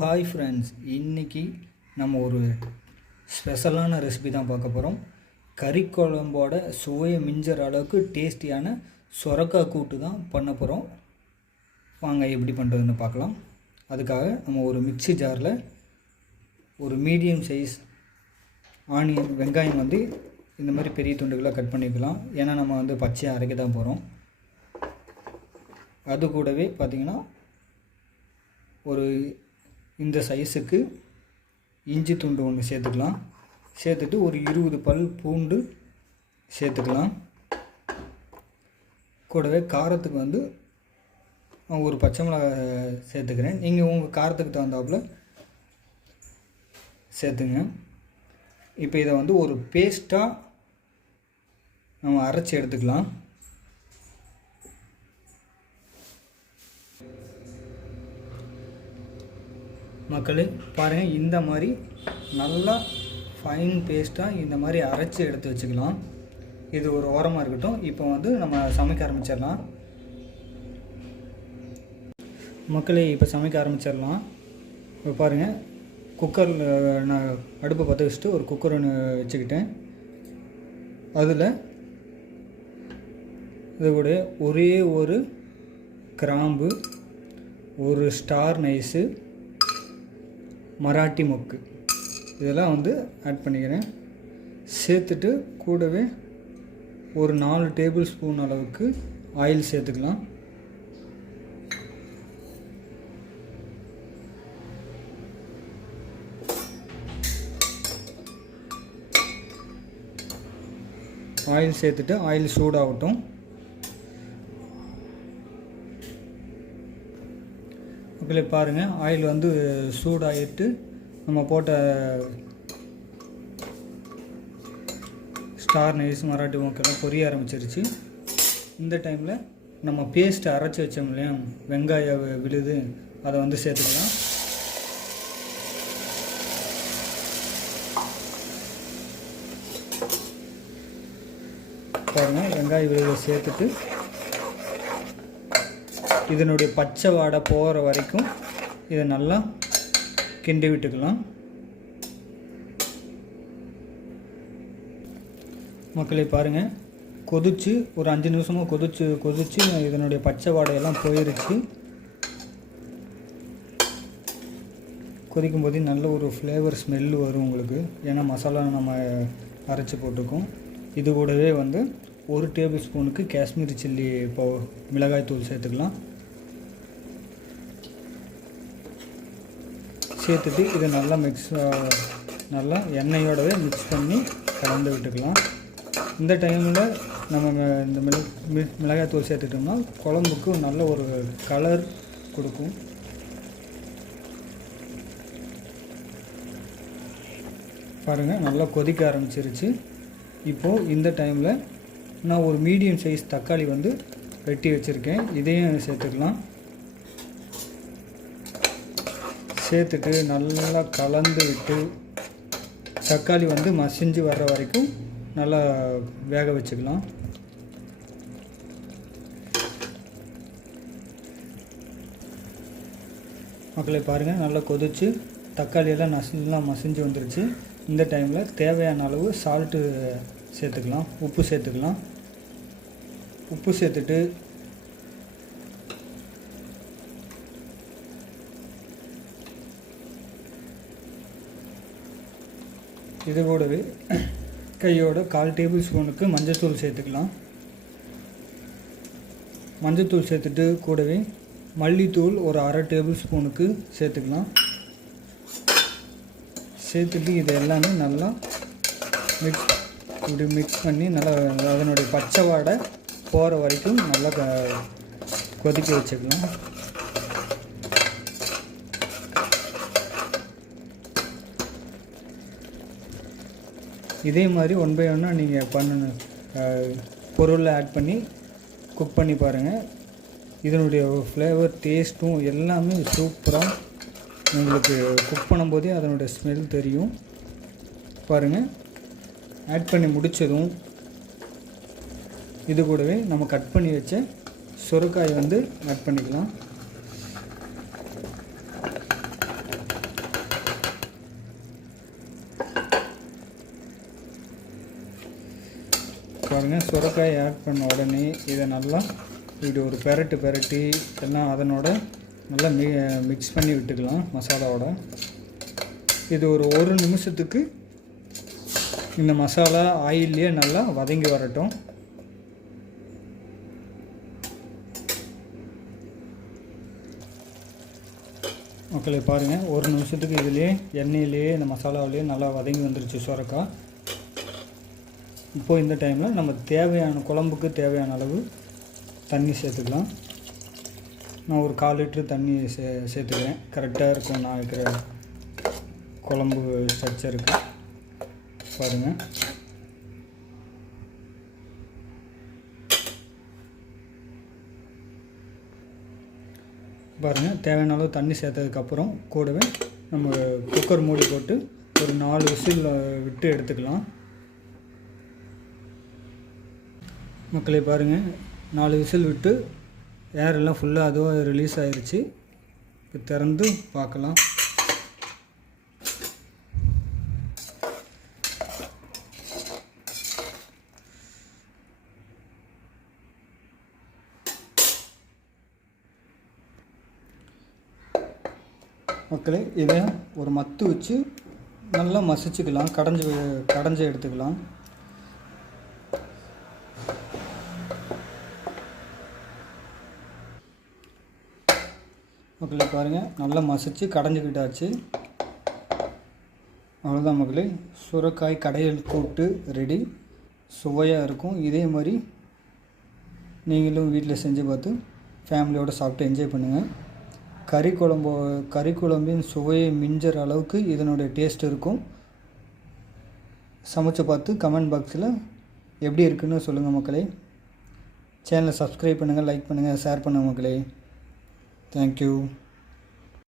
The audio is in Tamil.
ஹாய் ஃப்ரெண்ட்ஸ் இன்றைக்கி நம்ம ஒரு ஸ்பெஷலான ரெசிபி தான் பார்க்க போகிறோம் கறி குழம்போட சுவையை மிஞ்சுற அளவுக்கு டேஸ்டியான சொரக்காய் கூட்டு தான் பண்ண போகிறோம் வாங்க எப்படி பண்ணுறதுன்னு பார்க்கலாம். அதுக்காக நம்ம ஒரு மிக்ஸி ஜாரில் ஒரு மீடியம் சைஸ் ஆனியன் வெங்காயம் வந்து இந்த மாதிரி பெரிய துண்டுகளாக கட் பண்ணிக்கலாம். ஏன்னா நம்ம வந்து பச்சையாக அரைக்க தான் போகிறோம் அது கூடவே பார்த்திங்கன்னா ஒரு இந்த சைஸுக்கு இஞ்சி துண்டு ஒன்று சேர்த்துக்கலாம். சேர்த்துட்டு ஒரு இருபது பல் பூண்டு சேர்த்துக்கலாம். கூடவே காரத்துக்கு வந்து ஒரு பச்சை மிளகாய் சேர்த்துக்கிறேன். நீங்கள் உங்கள் காரத்துக்கு தகுந்தாப்புல சேர்த்துங்க. இப்போ இதை வந்து ஒரு பேஸ்ட்டாக நம்ம அரைச்சி எடுத்துக்கலாம். மக்களே பாருங்கள் இந்த மாதிரி நல்லா ஃபைன் பேஸ்ட்டாக இந்த மாதிரி அரைச்சி எடுத்து வச்சுக்கலாம். இது ஒரு ஓரமாக இருக்கட்டும். இப்போ வந்து நம்ம சமைக்க ஆரம்பிச்சிடலாம். மக்களே இப்போ சமைக்க ஆரம்பிச்சிடலாம். இப்போ பாருங்கள் குக்கரில் நான் அடுப்பை பற்ற வச்சுட்டு ஒரு குக்கர் ஒன்று வச்சுக்கிட்டேன். அதில் இது கூட ஒரே ஒரு கிராம்பு ஒரு ஸ்டார் நைஸு மராட்டி மொக்கு. இதெல்லாம் வந்து ஆட் பண்ணிக்கிறேன். சேர்த்துட்டு கூடவே ஒரு நாலு டேபிள் ஸ்பூன் அளவுக்கு ஆயில் சேர்த்துக்கலாம். ஆயில் சேர்த்துட்டு ஆயில் சூடாகட்டும். மக்களே பாருங்கள் ஆயில் வந்து சூடாகிட்டு நம்ம போட்ட ஸ்டார் நைஸ் மராட்டி மொக்கெல்லாம் பொரிய ஆரம்பிச்சிருச்சு. இந்த டைமில் நம்ம பேஸ்ட்டு அரைச்சி வச்சோம் இல்லையா? வெங்காய விழுது அதை வந்து சேர்த்துக்கலாம். பாருங்கள் வெங்காய விழுதை சேர்த்துட்டு இதனுடைய பச்சை வாடை போகிற வரைக்கும் இதை நல்லா கிண்டி விட்டுக்கலாம். மக்களே பாருங்கள் கொதிச்சு ஒரு அஞ்சு நிமிஷமாக கொதிச்சு கொதிச்சு இதனுடைய பச்சை வாடையெல்லாம் போயிருச்சு. கொதிக்கும் போதே நல்ல ஒரு ஃப்ளேவர் ஸ்மெல் வரும் உங்களுக்கு. ஏன்னா மசாலா நம்ம அரைச்சி போட்டிருக்கோம். இது கூடவே வந்து ஒரு டேபிள் ஸ்பூனுக்கு காஷ்மீரி சில்லி பவு மிளகாய் தூள் சேர்த்துக்கலாம். சேர்த்துட்டு இதை நல்லா மிக்ஸ் நல்லா எண்ணெயோடவே மிக்ஸ் பண்ணி கலந்து விட்டுக்கலாம். இந்த டைமில் நம்ம இந்த மிள மிளகாய் தூள் சேர்த்துட்டோம்னா குழம்புக்கு நல்ல ஒரு கலர் கொடுக்கும். பாருங்கள் நல்லா கொதிக்க ஆரம்பிச்சிருச்சு. இப்போது இந்த டைமில் நான் ஒரு மீடியம் சைஸ் தக்காளி வந்து வெட்டி வச்சுருக்கேன். இதையும் சேர்த்துக்கலாம். சேர்த்துட்டு நல்லா கலந்து விட்டு தக்காளி வந்து மசிஞ்சு வர்ற வரைக்கும் நல்லா வேக வச்சுக்கலாம். மக்களை பாருங்கள் நல்லா கொதிச்சு தக்காளியெல்லாம் எல்லாம் மசிஞ்சு வந்துருச்சு. இந்த டைமில் தேவையான அளவு சால்ட்டு சேர்த்துக்கலாம் உப்பு சேர்த்துக்கலாம். உப்பு சேர்த்துட்டு இது கூடவே கையோட கால் டேபிள் ஸ்பூனுக்கு மஞ்சத்தூள் சேர்த்துக்கலாம். மஞ்சள்தூள் சேர்த்துட்டு கூடவே மல்லித்தூள் ஒரு அரை டேபிள் ஸ்பூனுக்கு சேர்த்துக்கலாம். சேர்த்துட்டு இது எல்லாமே நல்லா மிக்ஸ் இப்படி மிக்ஸ் பண்ணி நல்லா அதனுடைய பச்சை வாடை போகிற வரைக்கும் நல்லா கொதிக்க வச்சுக்கலாம் இதே மாதிரி ஒன் பை ஒன்னாக நீங்கள் பண்ணணும் பொருளை ஆட் பண்ணி குக் பண்ணி பாருங்கள் இதனுடைய ஃப்ளேவர் டேஸ்ட்டும் எல்லாமே சூப்பராக உங்களுக்கு குக் பண்ணும்போதே அதனுடைய ஸ்மெல் தெரியும். பாருங்கள் ஆட் பண்ணி முடித்ததும் இது கூடவே நம்ம கட் பண்ணி வச்ச சொருக்காய் வந்து ஆட் பண்ணிக்கலாம். பாருங்கள் சுரக்காய் ஆட் பண்ண உடனே இதை நல்லா இப்படி ஒரு பெரட்டு பெரட்டி எல்லாம் அதனோட நல்லா மி மிக்ஸ் பண்ணி விட்டுக்கலாம் மசாலாவோட. இது ஒரு ஒரு நிமிஷத்துக்கு இந்த மசாலா ஆயிலே நல்லா வதங்கி வரட்டும். மக்களை பாருங்கள் ஒரு நிமிஷத்துக்கு இதுலேயே எண்ணெயிலேயே இந்த மசாலாவிலேயே நல்லா வதங்கி வந்துருச்சு சுரக்காய் இப்போது இந்த டைமில் நம்ம தேவையான குழம்புக்கு தேவையான அளவு தண்ணி சேர்த்துக்கலாம். நான் ஒரு கால் லிட்ரு தண்ணி சே சேர்த்துக்கிறேன். கரெக்டாக இருக்கும் நான் வைக்கிற குழம்பு ஸ்ட்ரக்சருக்கு பாருங்கள் பாருங்கள் தேவையான அளவு தண்ணி சேர்த்ததுக்கப்புறம் கூடவே நம்ம குக்கர் மூடி போட்டு ஒரு நாலு விசில் விட்டு எடுத்துக்கலாம். மக்களே பாருங்கள் நாலு விசில் விட்டு ஏர் எல்லாம் ஃபுல்லாக அதுவாக ரிலீஸ் ஆயிடுச்சு இப்போ திறந்து பார்க்கலாம். மக்களே இதை ஒரு மத்து வச்சு நல்லா மசிச்சுக்கலாம். கடைஞ்சி கடைஞ்சி எடுத்துக்கலாம். மக்களே பாருங்கள் நல்லா மசிச்சு கடைஞ்சிக்கிட்டாச்சு. அவ்வளோதான் மக்களே. சுரக்காய் கடையில் கூட்டு ரெடி. சுவையாக இருக்கும். இதே மாதிரி நீங்களும் வீட்டில் செஞ்சு பார்த்து ஃபேமிலியோடு சாப்பிட்டு என்ஜாய் பண்ணுங்கள் கறி குழம்பு கறி குழம்பின் சுவையை மிஞ்சற அளவுக்கு இதனுடைய டேஸ்ட் இருக்கும். சமைச்சு பார்த்து கமெண்ட் பாக்ஸில் எப்படி இருக்குன்னு சொல்லுங்கள் மக்களே. சேனலை சப்ஸ்கிரைப் பண்ணுங்கள் லைக் பண்ணுங்கள் ஷேர் பண்ணுங்கள் மக்களே. தேங்க்யூ